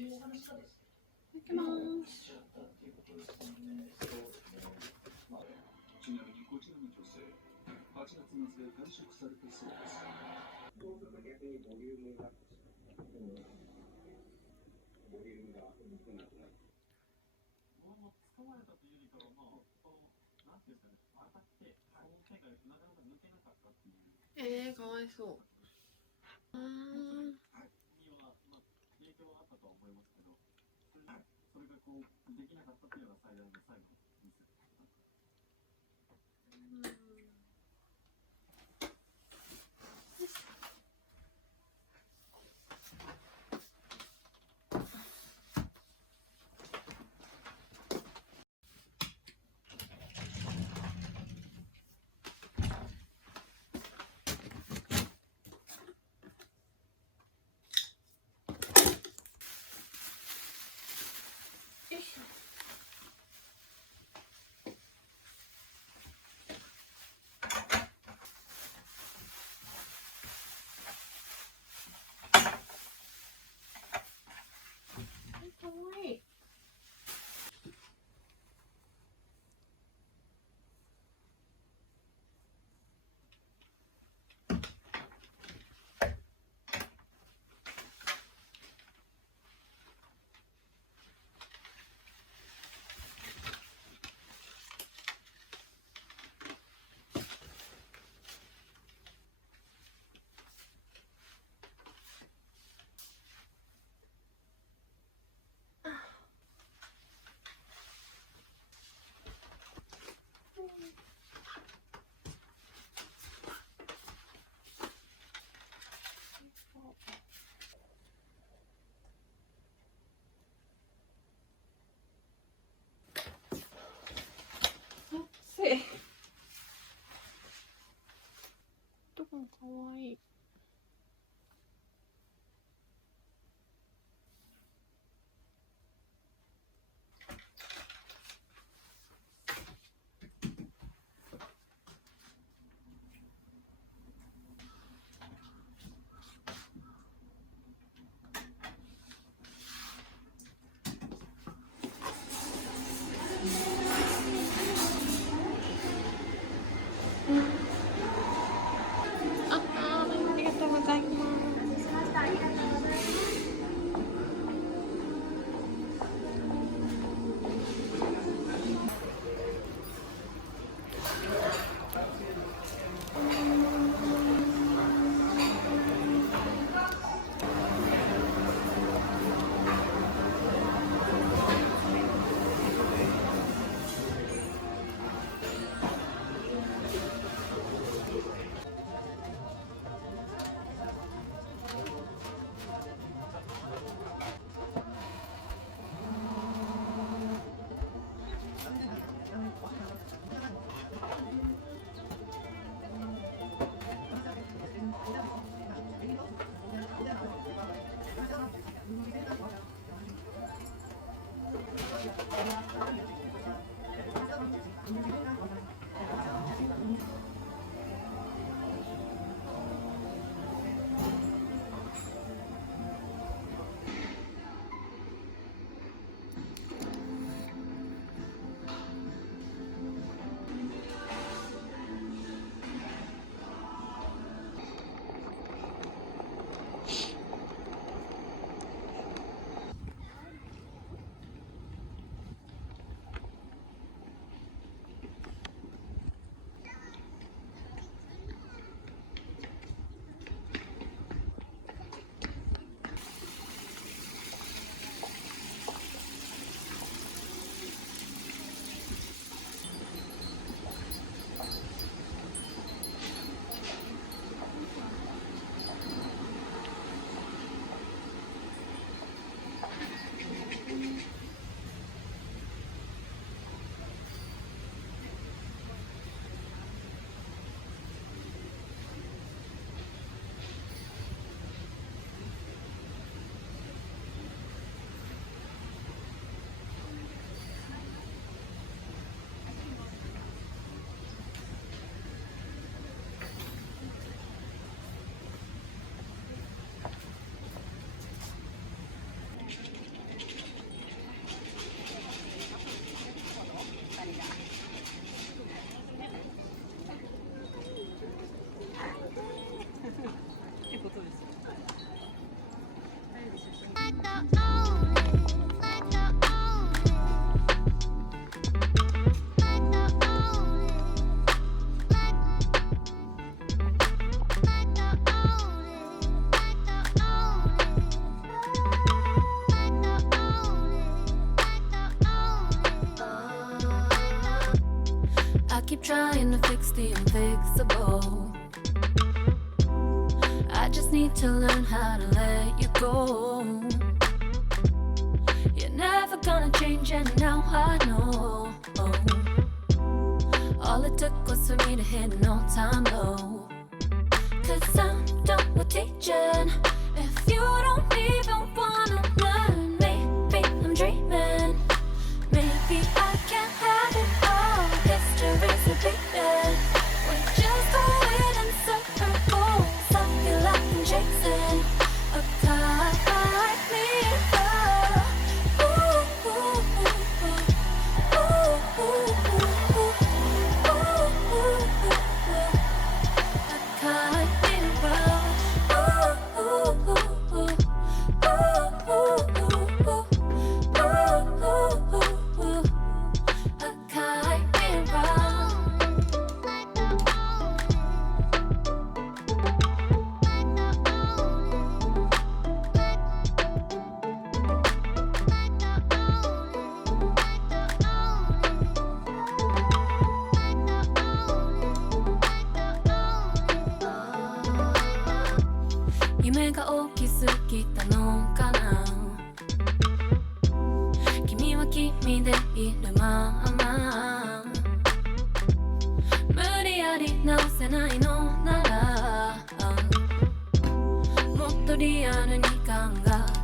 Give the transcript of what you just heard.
いきます。ちなみにこちらの女性、8月末で退職されたそうです。そうすると逆にボリュームが少なくなる。使われたというよりかは、なんていうんですかね、当たってその手がなかなか抜けなかったっていう。かわいそう。には影響はあったとは思いますけど、それがこうできなかったっていうのが最大の最後のミス。かわいい。どこもかわいい。ありがとうございます。the unfixable. I just need to learn how to let you go. You're never gonna change, and now I know. All it took was for me to hit an all-time low. 'Cause I'm done with teaching. If you don't even wanna learn, maybe I'm dreaming. Maybe I can't have it all. History's repeating. We just go in circles. I feel like I'm chasing a kite mirror. Ooh, ooh, ooh, ooh, ooh, ooh, ooh, ooh, ooh, ooh. A kite mirror. Ooh, ooh, ooh, ooh, ooh, ooh, ooh, ooh.夢が大きすぎたのかな。君は君でいるまま。無理やり直せないのならもっとリアルに考え